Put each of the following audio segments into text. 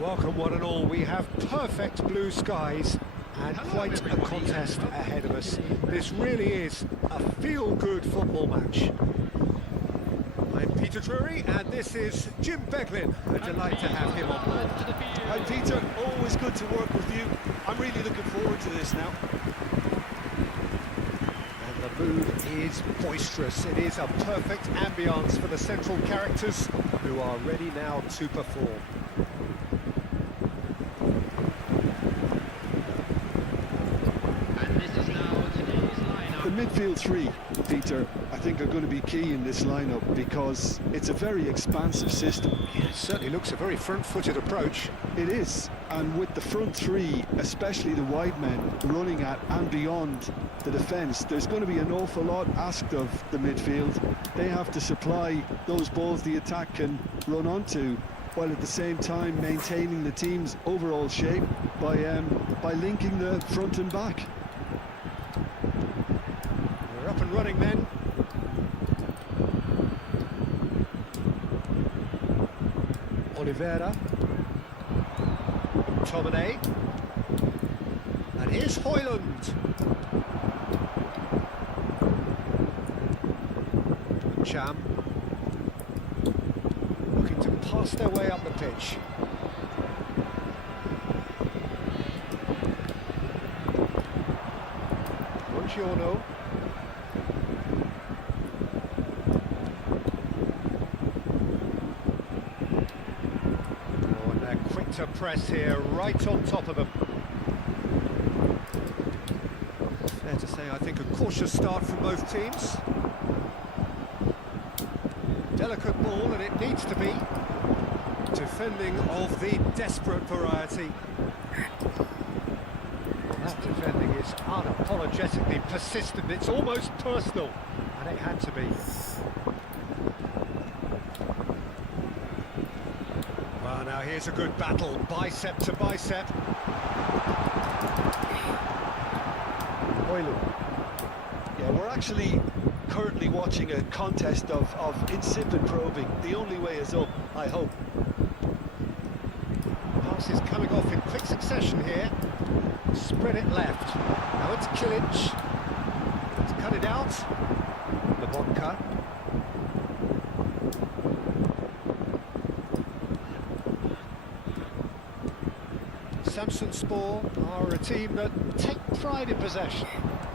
Welcome one and all. We have perfect blue skies and quite a contest ahead of us. This really is a feel-good football match. I'm Peter Drury and this is Jim Beglin. A delight to have him on board. Hi Peter, always good to work with you. I'm really looking forward to this now. And the mood is boisterous. It is a perfect ambience for the central characters who are ready now to perform. The midfield three, Peter, I think are going to be key in this lineup because it's a very expansive system. Yeah, it certainly looks a very front-footed approach. It is, and with the front three, especially the wide men, running at and beyond the defence, there's going to be an awful lot asked of the midfield. They have to supply those balls the attack can run onto, while at the same time maintaining the team's overall shape by linking the front and back. We're up and running then. Oliveira. Tomine. And here's Hoyland. Cham. Looking to pass their way up the pitch. Buongiorno. Oh, and they're quick to press here, right on top of them. Fair to say, I think a cautious start from both teams. Delicate ball, and it needs to be. Defending of the desperate variety. Well, that defending is unapologetically persistent. It's almost personal, and it had to be. Well, now here's a good battle, bicep to bicep. Hoyland. Yeah, we're actually currently watching a contest of insipid probing. The only way is up, I hope. Pass is coming off in quick succession here. Spread it left. Now it's Kilic. Let's cut it out. Lebonka. Samsunspor are a team that take pride in possession.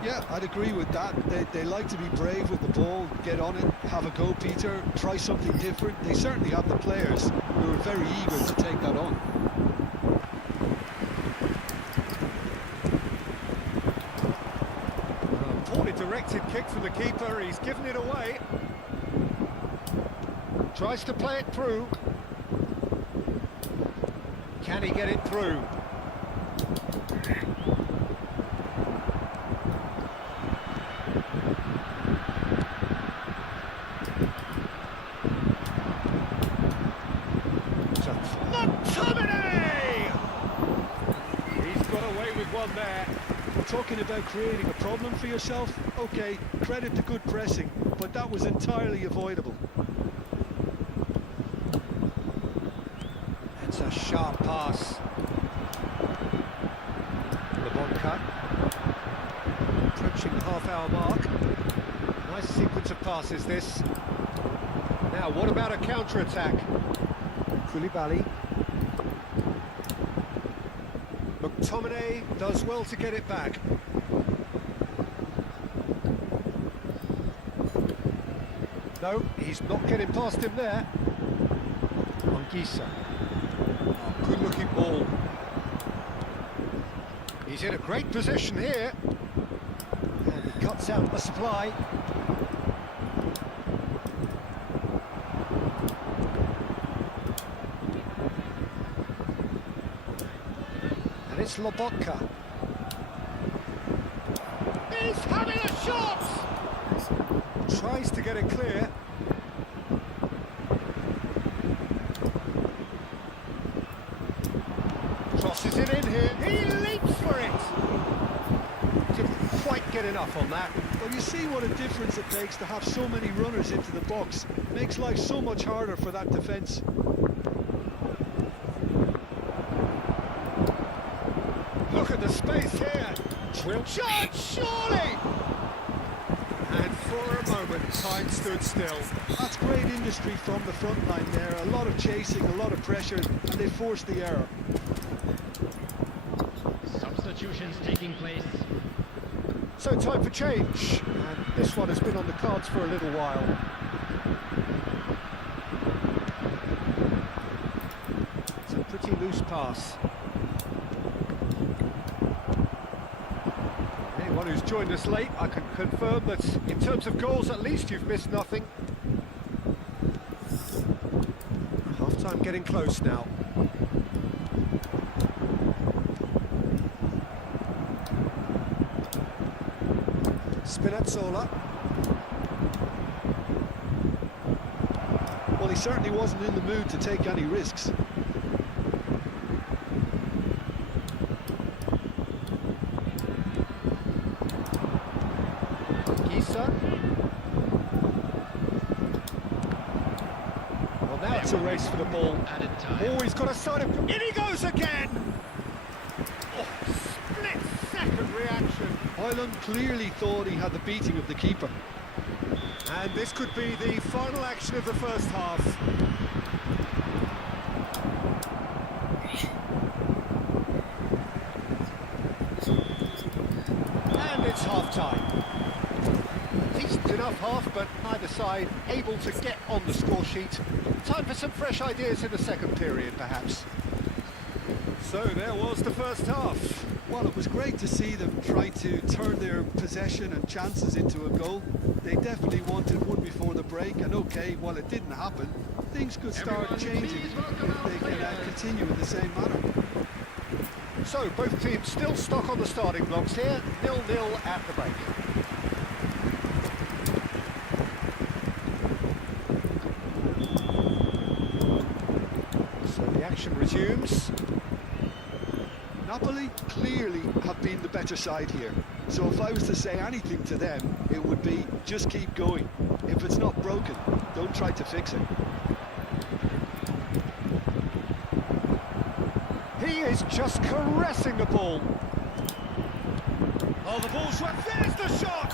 Yeah, I'd agree with that. They like to be brave with the ball, get on it, have a go, Peter, try something different. They certainly have the players who are very eager to take that on. Poorly directed kick from the keeper, he's given it away. Tries to play it through. Can he get it through? He's got away with one there. We're talking about creating a problem for yourself. Okay, credit to good pressing, but that was entirely avoidable. It's a sharp pass. Lebonka approaching the half-hour mark. Nice sequence of passes this. Now, what about a counter-attack? Koulibaly. McTominay does well to get it back. No, he's not getting past him there. Anguissa. Oh, good-looking ball. He's in a great position here. And he cuts out the supply. And it's Lobotka. He's having a shot! Tries to get it clear. Crosses it in here. He leaps for it! Didn't quite get enough on that. Well, you see what a difference it makes to have so many runners into the box. Makes life so much harder for that defence. Look at the space here. Drill shot, surely! And for a moment, time stood still. That's great industry from the front line there. A lot of chasing, a lot of pressure, and they forced the error. Substitutions taking place. So time for change. And this one has been on the cards for a little while. It's a pretty loose pass. Anyone who's joined us late, I can confirm that in terms of goals, at least you've missed nothing. Half-time getting close now. Spinazzola. Well, he certainly wasn't in the mood to take any risks. Well, now it's a race for the ball. Added time. Oh, he's got a side of... In he goes again! Oh, split-second reaction. Ireland clearly thought he had the beating of the keeper. And this could be the final action of the first half. And it's half-time. Decent enough half, but neither side able to get on the score sheet. Time for some fresh ideas in the second period, perhaps. So there was the first half. Well, it was great to see them try to turn their possession and chances into a goal. They definitely wanted one before the break, and okay, while it didn't happen, things could start changing if they can continue in the same manner. So both teams still stuck on the starting blocks here, 0-0 at the break. So the action resumes. Napoli clearly have been the better side here. So if I was to say anything to them, it would be just keep going. If it's not broken, don't try to fix it. He is just caressing the ball. Oh, the ball's right. There's the shot!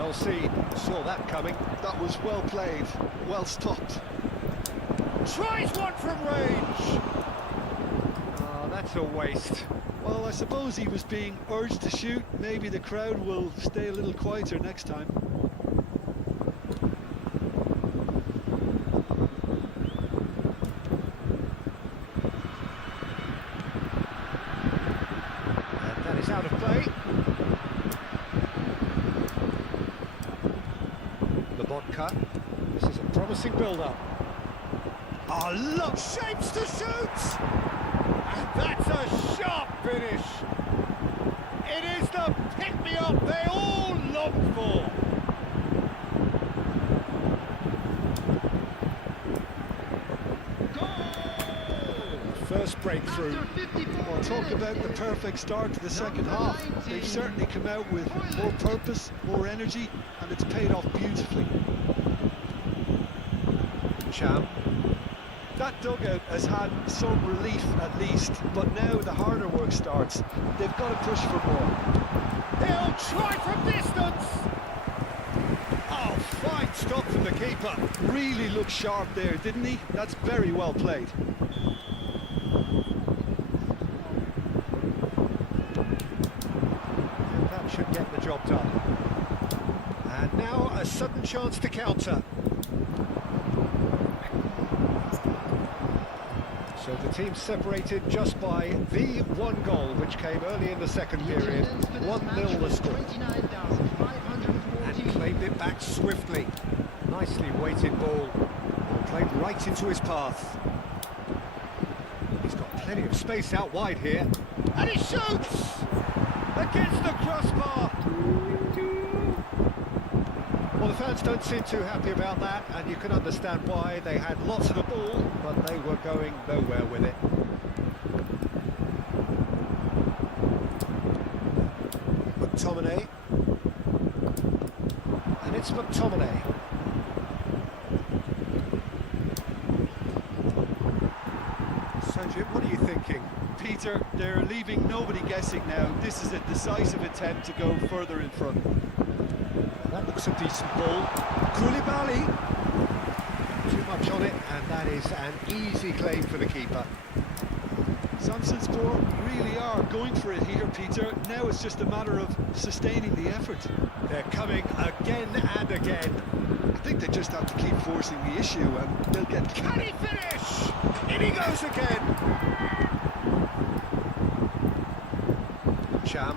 Well seen, saw that coming. That was well played, well stopped. Tries one from range! Oh, that's a waste. Well, I suppose he was being urged to shoot. Maybe the crowd will stay a little quieter next time. And that is out of play. The vodka. This is a promising build-up. Oh, look! Shapes to shoot! And that's a sharp finish! It is the pick-me-up they all long for! First breakthrough. Well, talk about the perfect start to the second half. They've certainly come out with more purpose, more energy, and it's paid off beautifully. Cham. That dugout has had some relief at least, but now the harder work starts. They've got to push for more. He'll try from distance! Oh, fine stop from the keeper. Really looked sharp there, didn't he? That's very well played. That should get the job done. And now a sudden chance to counter. So the team separated just by the one goal, which came early in the second period. 1-0 the score. And claimed it back swiftly. Nicely weighted ball. Played right into his path. He's got plenty of space out wide here. And he shoots! Against the crossbar! Well, the fans don't seem too happy about that, and you can understand why. They had lots of the ball, but they were going nowhere with it. McTominay. And it's McTominay. So, Jim, what are you thinking? Peter, they're leaving nobody guessing now. This is a decisive attempt to go further in front. That looks a decent ball. Koulibaly. Too much on it, and that is an easy claim for the keeper. Samsunspor really are going for it here, Peter. Now it's just a matter of sustaining the effort. They're coming again and again. I think they just have to keep forcing the issue and they'll get... Can he finish? In he goes again. Cham.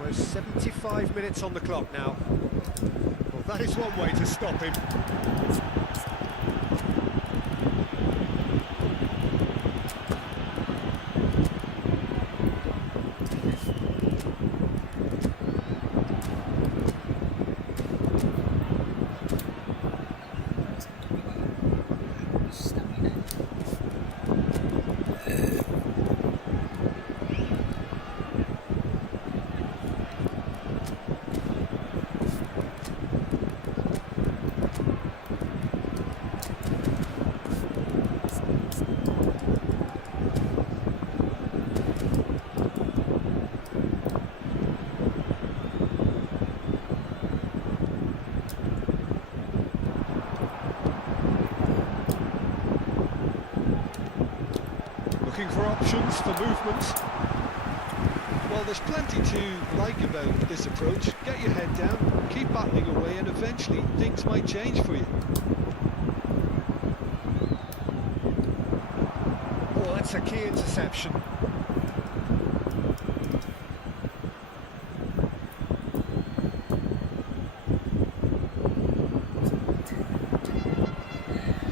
Almost 75 minutes on the clock now. Well, that is one way to stop him. Looking for options for movement. Well, there's plenty to like about this approach. Get your head down, keep battling away, and eventually things might change for you. Oh, that's a key interception.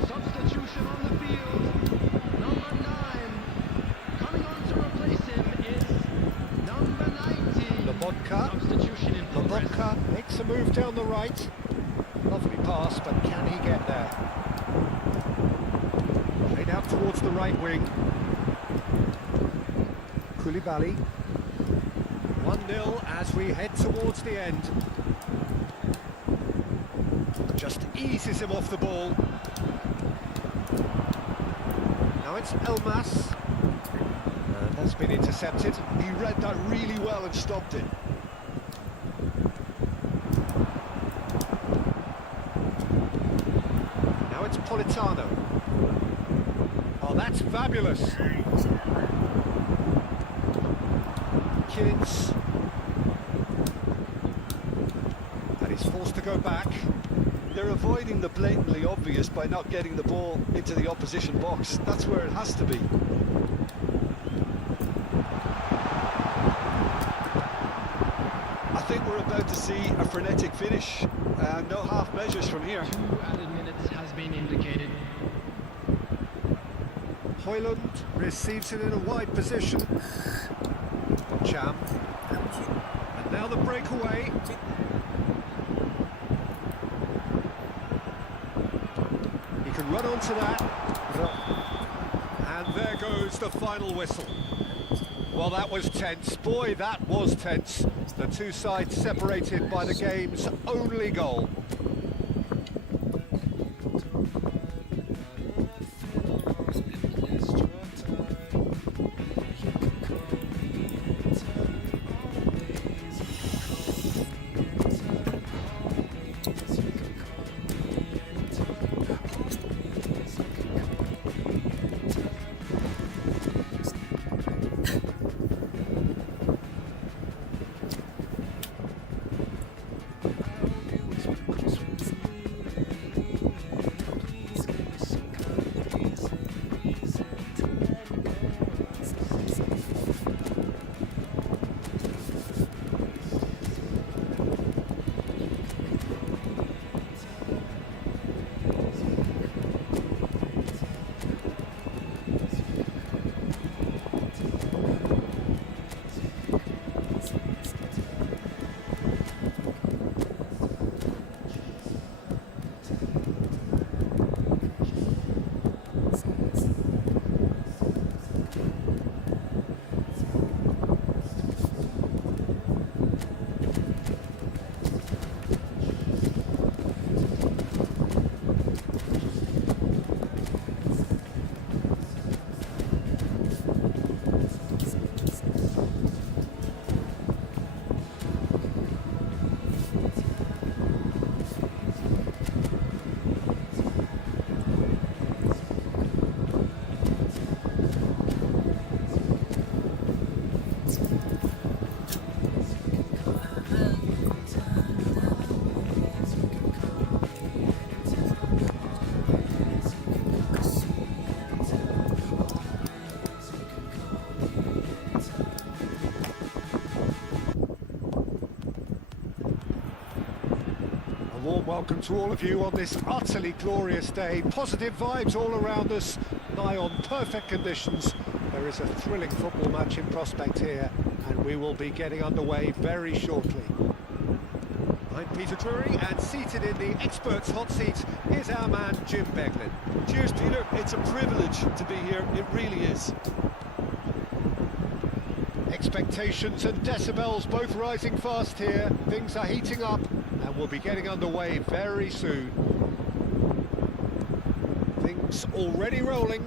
Substitution on the field. Number 9. Coming on to replace him is number 19. The vodka. Substitution in The progress. vodka makes a move down the right. Lovely pass, but can he get there? Played out towards the right wing. Koulibaly. 1-0 as we head towards the end. Just eases him off the ball. Now it's Elmas. And That's been intercepted. He read that really well and stopped it. Now it's Politano. Oh, that's fabulous. Kids. And he's forced to go back. They're avoiding the blatantly obvious by not getting the ball into the opposition box. That's where it has to be. I think we're about to see a frenetic finish. No half measures from here. 2 added minutes has been indicated. Højlund receives it in a wide position. Cham. And now the breakaway. He can run onto that. And there goes the final whistle. Well, that was tense. Boy, that was tense. The two sides separated by the game's only goal. Warm welcome to all of you on this utterly glorious day. Positive vibes all around us, nigh on perfect conditions. There is a thrilling football match in prospect here, and we will be getting underway very shortly. I'm Peter Drury, and seated in the experts' hot seat is our man Jim Beglin. Cheers, Peter. It's a privilege to be here. It really is. Expectations and decibels both rising fast here. Things are heating up, and we'll be getting underway very soon. Things already rolling.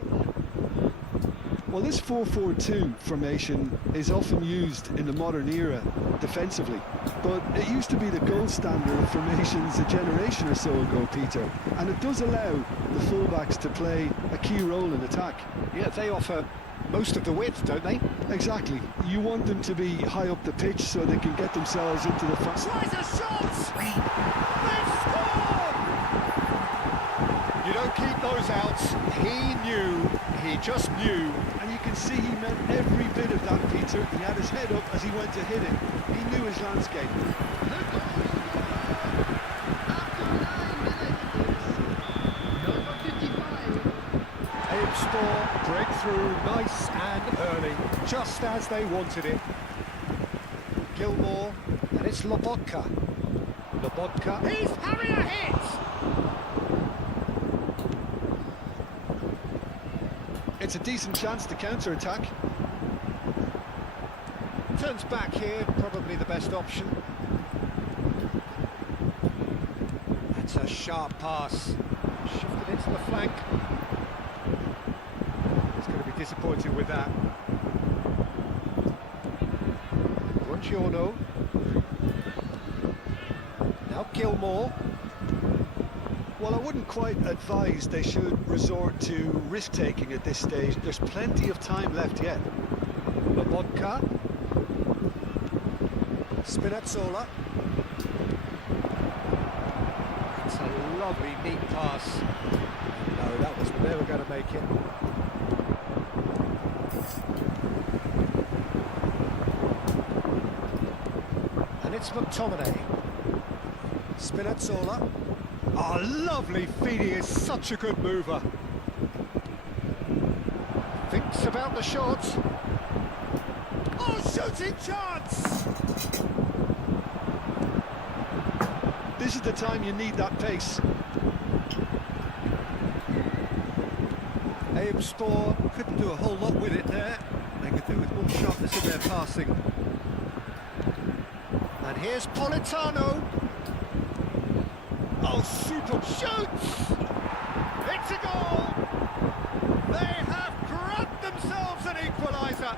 Well, this 4-4-2 formation is often used in the modern era defensively, but it used to be the gold standard of formations a generation or so ago, Peter, and it does allow the fullbacks to play a key role in attack. Yeah, they offer most of the width, don't they? Exactly. You want them to be high up the pitch so they can get themselves into the front. Tries a shot! They've scored! You don't keep those outs. He knew, he just knew. And you can see he meant every bit of that, Peter. He had his head up as he went to hit it. He knew his landscape. Breakthrough, nice and early, just as they wanted it. Gilmore, and it's Lobotka. Lobotka, he's having a hit! It's a decent chance to counter-attack. Turns back here, probably the best option. That's a sharp pass. Shifted into the flank. Disappointed with that. Buongiorno. Now Gilmore. Well, I wouldn't quite advise they should resort to risk-taking at this stage. There's plenty of time left yet. Lobotka. Spinazzola. It's a lovely, neat pass. No, that was never going to make it. And it's McTominay. Spinazzola. Oh, lovely feed, he is such a good mover. Thinks about the shot. Oh, shooting chance! This is the time you need that pace. Spor couldn't do a whole lot with it there. They could do with more sharpness in their passing. And here's Politano. Oh, super shoots! It's a goal! They have grabbed themselves an equaliser.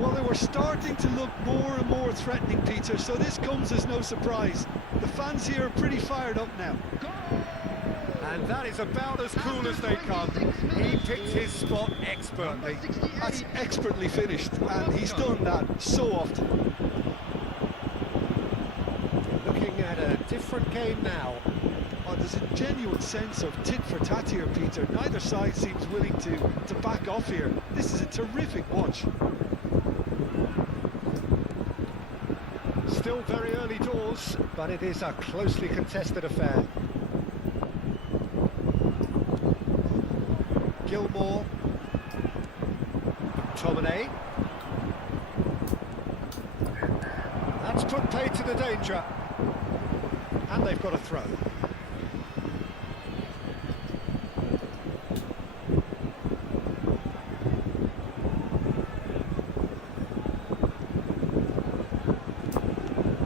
Well, they were starting to look more and more threatening, Peter, so this comes as no surprise. The fans here are pretty fired up now. And that is about as cool as they come. He picked his spot expertly. That's expertly finished, and he's done that so often. Looking at a different game now. Oh, there's a genuine sense of tit for tat here, Peter. Neither side seems willing to back off here. This is a terrific watch. Still very early doors, but it is a closely contested affair. Gilmore. McTominay. That's put paid to the danger. And they've got a throw.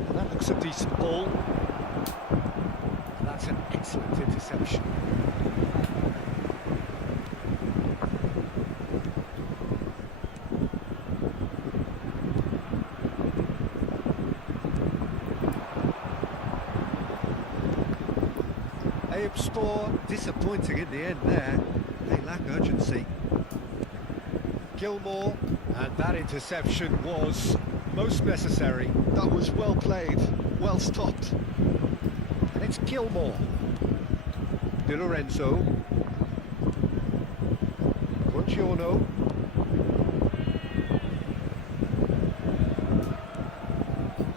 And that looks a decent ball. And that's an excellent interception. Spor disappointing in the end there. They lack urgency. Gilmore, and that interception was most necessary. That was well played, well stopped. And it's Gilmore. Di Lorenzo. Buongiorno.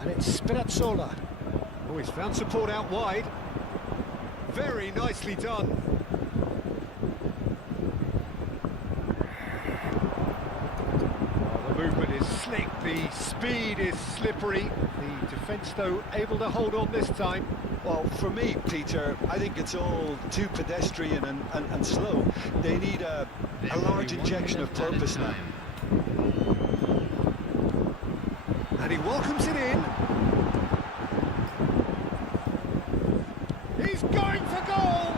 And it's Spinazzola. Oh, he's found support out wide. Very nicely done. Oh, the movement is slick, the speed is slippery. The defence, though, able to hold on this time. Well, for me, Peter, I think it's all too pedestrian and slow. They need a large injection of purpose now. And he welcomes it in. He's going for goal!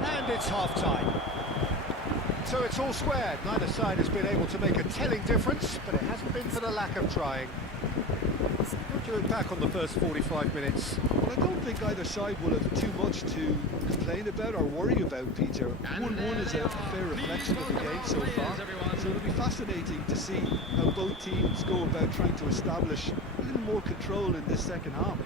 And it's half-time. So it's all squared. Neither side has been able to make a telling difference, but it hasn't been for the lack of trying. What do you look back on the first 45 minutes? Well, I don't think either side will have too much to complain about or worry about, Peter. 1-1 is a fair reflection of the game so far. So it'll be fascinating to see how both teams go about trying to establish a little more control in this second half.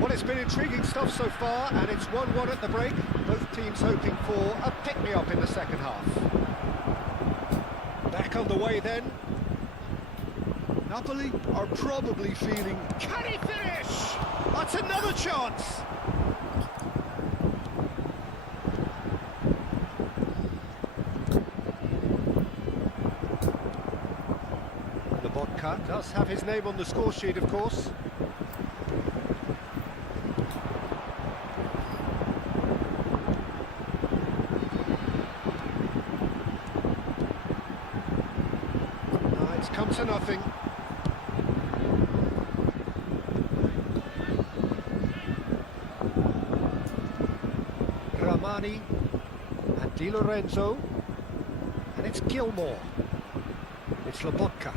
Well, it's been intriguing stuff so far, and it's 1-1 at the break. Both teams hoping for a pick-me-up in the second half. Back on the way then. Napoli are probably feeling... Can he finish? That's another chance. Lobotka does have his name on the score sheet, of course. It's come to nothing. Ramani and Di Lorenzo, and it's Gilmore. It's Lobotka.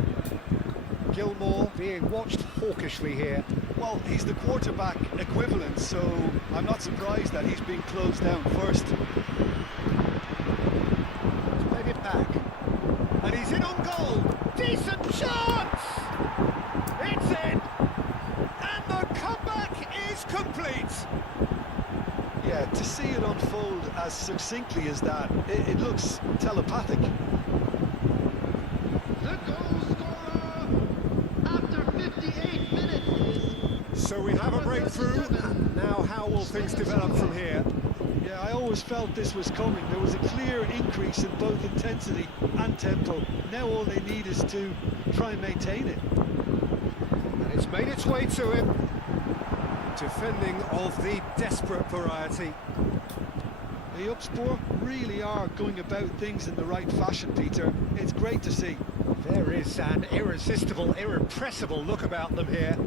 Gilmore being watched hawkishly here. Well, he's the quarterback equivalent, so I'm not surprised that he's being closed down first. He's played it back. And he's in on goal. Decent chance! It's in! And the comeback is complete! Yeah, to see it unfold as succinctly as that, it looks telepathic. The goal scorer after 58 minutes is... So we have a breakthrough, and now how will things develop from here? Yeah, I always felt this was coming. There was a clear increase in both intensity and tempo. Now all they need is to try and maintain it. And it's made its way to him. Defending of the desperate variety. The Upspor really are going about things in the right fashion, Peter. It's great to see. There is an irresistible, irrepressible look about them here.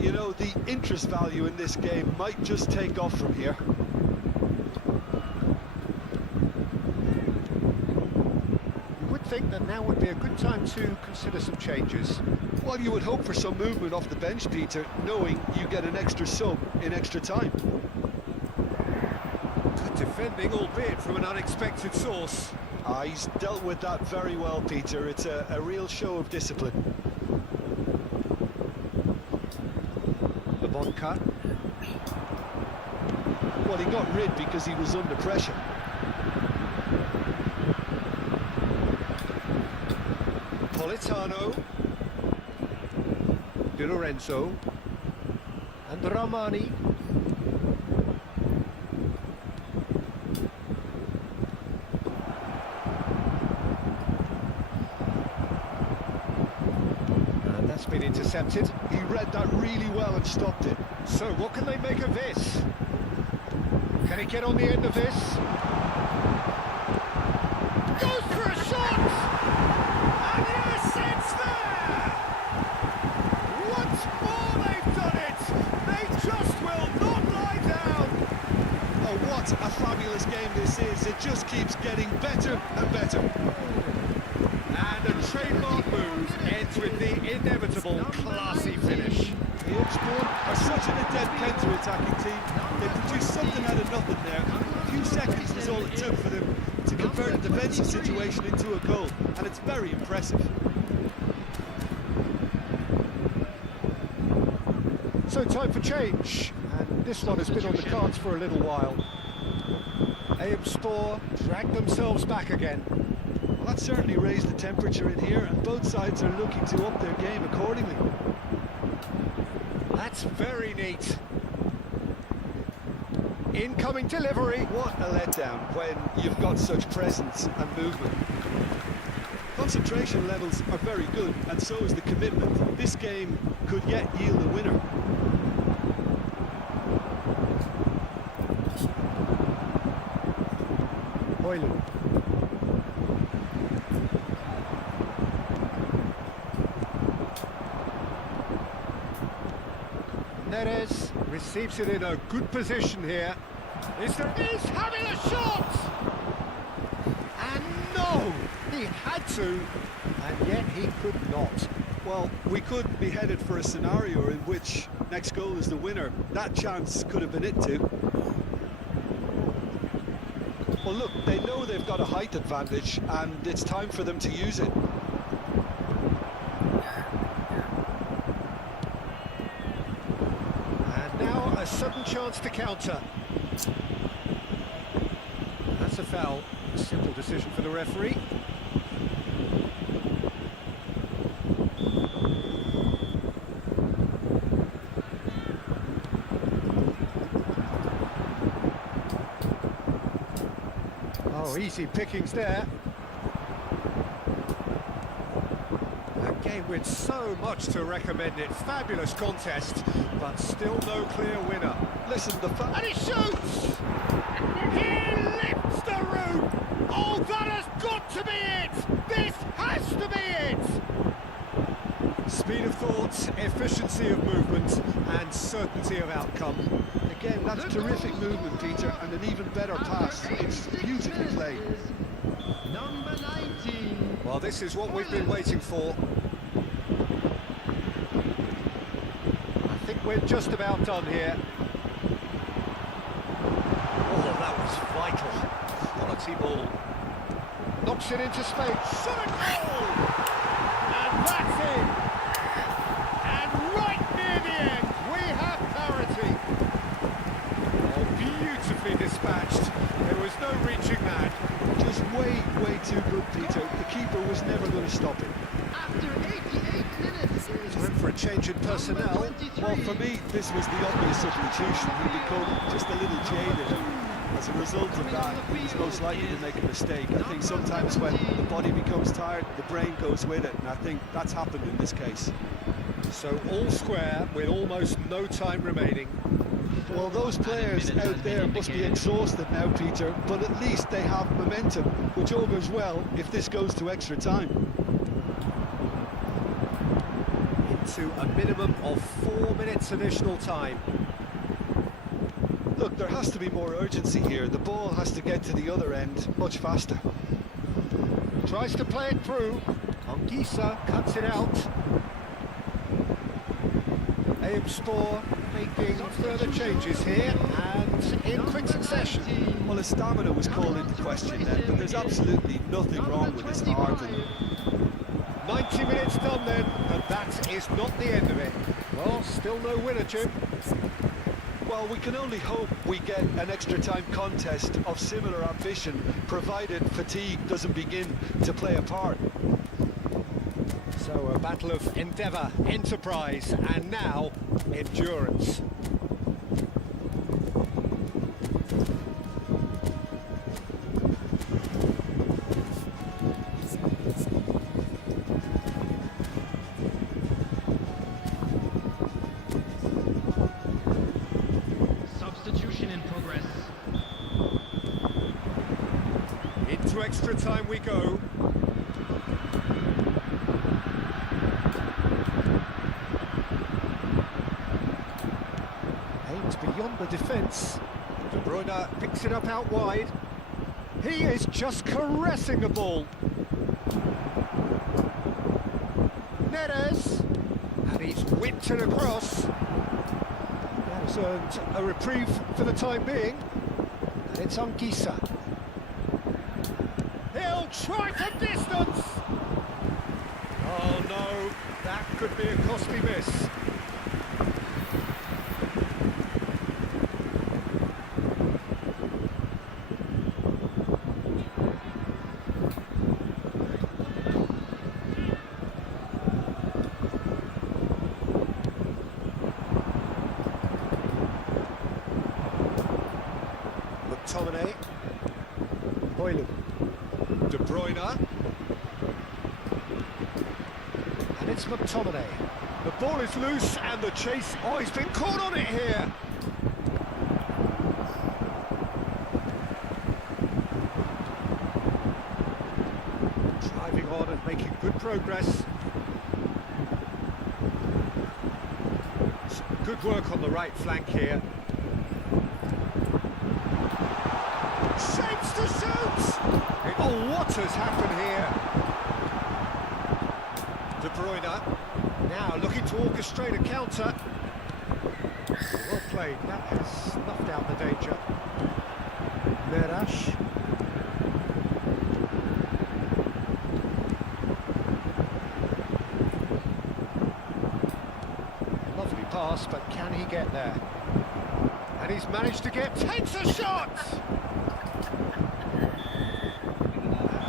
You know, the interest value in this game might just take off from here. You would think that now would be a good time to consider some changes. Well, you would hope for some movement off the bench, Peter, knowing you get an extra sub in extra time. Good defending, albeit from an unexpected source. He's dealt with that very well, Peter. It's a real show of discipline. The ball cut. Well, he got rid because he was under pressure. Politano. Di Lorenzo. And Ramani. And that's been intercepted. He read that really well and stopped it. So what can they make of this? Can he get on the end of this? Goes for a shot! And yes, it's there! Once more they've done it! They just will not lie down! Oh, what a fabulous game this is. It just keeps getting better and better. And a trademark move ends with the inevitable classy finish. The Upspor are such an adept counter-attacking team. They produced something out of nothing there. A few seconds was all it took for them to convert a defensive situation into a goal, and it's very impressive. So time for change, and this one has been on the cards for a little while. Eyüpspor drag themselves back again. Well, that certainly raised the temperature in here, and both sides are looking to up their game accordingly. That's very neat. Incoming delivery. What a letdown when you've got such presence and movement. Concentration levels are very good, and so is the commitment. This game could yet yield a winner. Hoyland. Neres receives it in a good position here. He's having a shot! And no! He had to, and yet he could not. Well, we could be headed for a scenario in which next goal is the winner. That chance could have been it too. Well, look, they know they've got a height advantage, and it's time for them to use it. And now a sudden chance to counter. That's a foul. A simple decision for the referee. Oh, easy pickings there. A game with so much to recommend it. Fabulous contest, but still no clear winner. Listen, And he shoots! He lifts the roof! Oh, that has got to be it! This has to be it! Speed of thought, efficiency of movement, and certainty of outcome. Again, that's terrific movement, Peter, and an even better pass. It's beautifully played. Number 19. Well, this is what we've been waiting for. I think we're just about done here. Oh, that was vital. Quality ball. Knocks it into space. Shot a goal! And that's it! And right near the end, we have parity. Oh, beautifully dispatched. There was no reaching that. Just way too good, Peter. The keeper was never going to stop it. After 88 minutes is Time for a change in personnel. number 23. Well, for me, this was the obvious substitution. He become just a little jaded. As a result of that, he's most likely to make a mistake. I think sometimes when the body becomes tired, the brain goes with it, and I think that's happened in this case. So all square with almost no time remaining. Well, those players out there must be exhausted now, Peter, but at least they have momentum, which augurs well if this goes to extra time. Into a minimum of 4 minutes additional time. Look, there has to be more urgency here. The ball has to get to the other end much faster. Tries to play it through. Anguissa cuts it out. Spor making further changes here, and in quick succession. Well, his stamina was called into question then, but there's absolutely nothing wrong with his heart. 90 minutes done then, but that is not the end of it. Well, still no winner, Jim. Well, we can only hope we get an extra time contest of similar ambition, provided fatigue doesn't begin to play a part. So a battle of endeavour, enterprise, and now endurance. Substitution in progress. Into extra time we go. Beyond the defence. De Bruyne picks it up out wide. He is just caressing the ball. Neres, and he's whipped it across. That has earned a reprieve for the time being. And it's Anguissa. He'll try for distance. Oh no, that could be a costly miss. McTominay, Hoyland, De Bruyne, and it's McTominay. The ball is loose and the chase, oh, he's been caught on it here. Driving on and making good progress. Some good work on the right flank here. Shapes to shoot! Oh, what has happened here? De Bruyne, now looking to orchestrate a counter. Well played, that has snuffed out the danger. Meras. Lovely pass, but can he get there? And he's managed to takes a shot!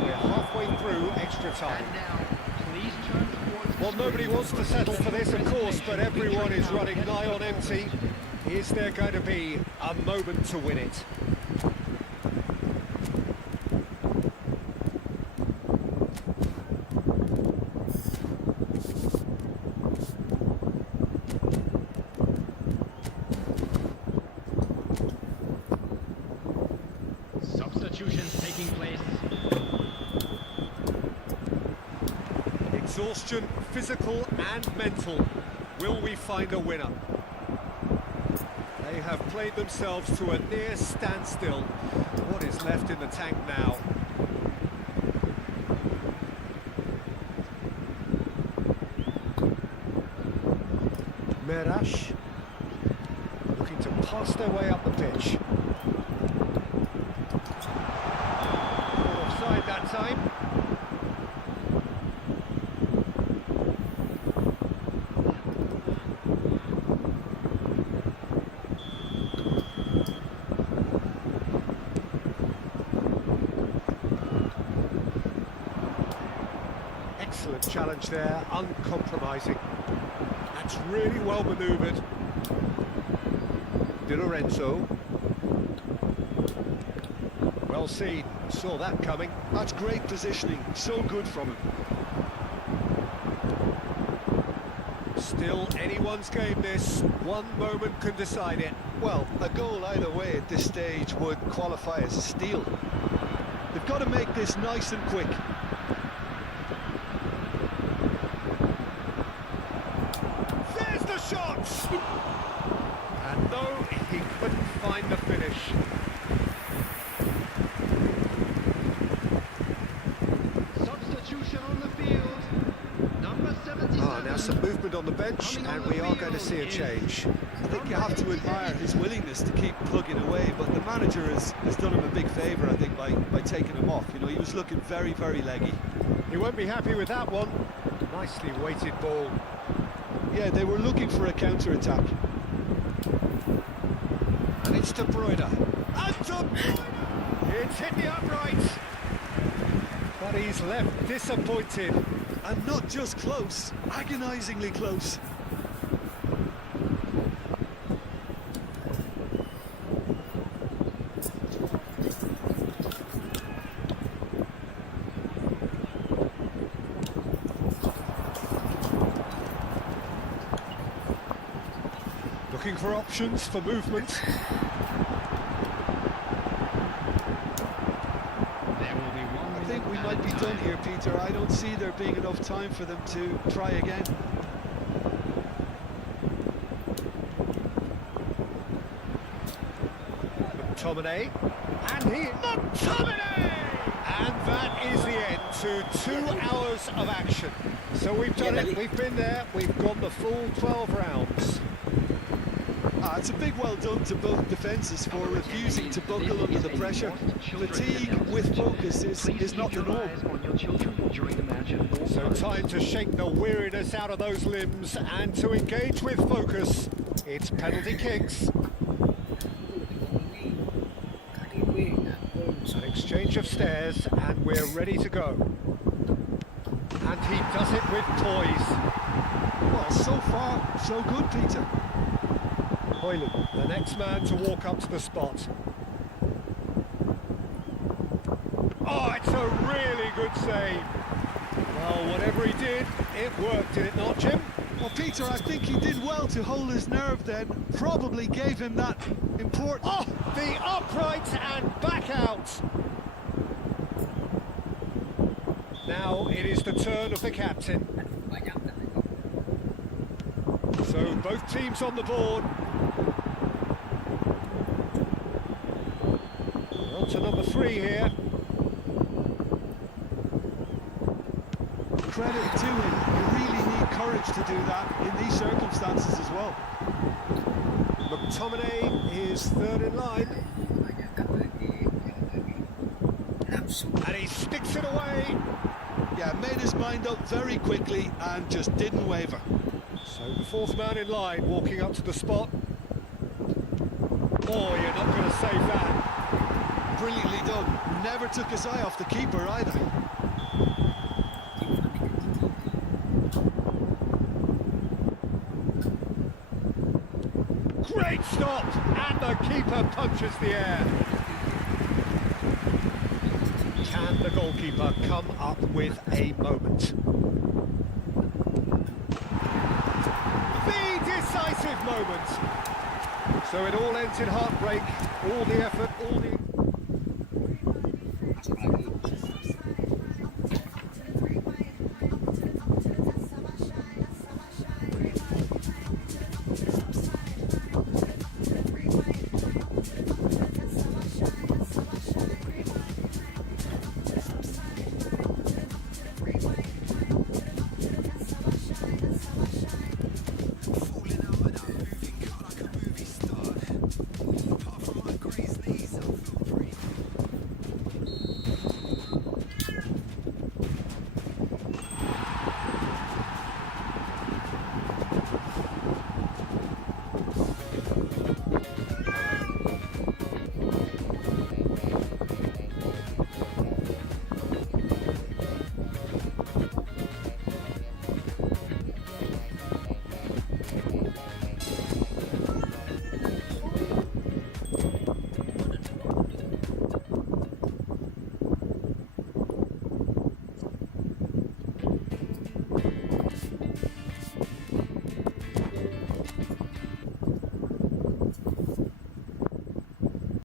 We're halfway through extra time. And now, please turn towards the Well, nobody screen. wants to settle for this, of course, but everyone is running nigh on empty. Is there going to be a moment to win it? Substitutions taking place. Exhaustion, physical and mental. Will we find a winner? They have played themselves to a near standstill. What is left in the tank now? Merash looking to pass their way up the pitch. Offside that time. Excellent challenge there, uncompromising. That's really well manoeuvred. Di Lorenzo. Well seen, saw that coming. That's great positioning, so good from him. Still anyone's game this, one moment can decide it. Well, a goal either way at this stage would qualify as a steal. They've got to make this nice and quick. There's the shot! And no, he couldn't find the finish. Substitution on the field. Number 77. Now some movement on the bench, and we are going to see a change. I think you have to admire his willingness to keep plugging away, but the manager has done him a big favour, I think, by taking him off. You know, he was looking very, very leggy. He won't be happy with that one. Nicely weighted ball. Yeah, they were looking for a counter-attack. And it's De Bruyne. And De Bruyne! It's hit the upright. But he's left disappointed. And not just close, agonisingly close. Looking for options for movement. I think we might be done here, Peter. I don't see there being enough time for them to try again. McTominay. And McTominay! And that is the end to 2 hours of action. So we've done it, we've been there, we've gone the full 12 rounds. It's a big well done to both defences for refusing to buckle under the pressure. Fatigue with focus is not the norm. So time to shake the weariness out of those limbs and to engage with focus. It's penalty kicks. An exchange of stares and we're ready to go. And he does it with poise. Well, so far, so good, Peter. Hoyland, the next man to walk up to the spot. Oh, it's a really good save. Well, whatever he did, it worked, did it not, Jim? Well, Peter, I think he did well to hold his nerve then. Probably gave him that important... Oh, the upright and back out. Now it is the turn of the captain. So both teams on the board. On to number 3 here. Credit to him. You really need courage to do that in these circumstances as well. McTominay is third in line. And he sticks it away. Yeah, made his mind up very quickly and just didn't waver. So the fourth man in line walking up to the spot. Oh, you're not going to save that. Brilliantly done. Never took his eye off the keeper either. Great stop! And the keeper punches the air. Can the goalkeeper come up with a moment? The decisive moment! So it all ends in heartbreak, all the effort, all the...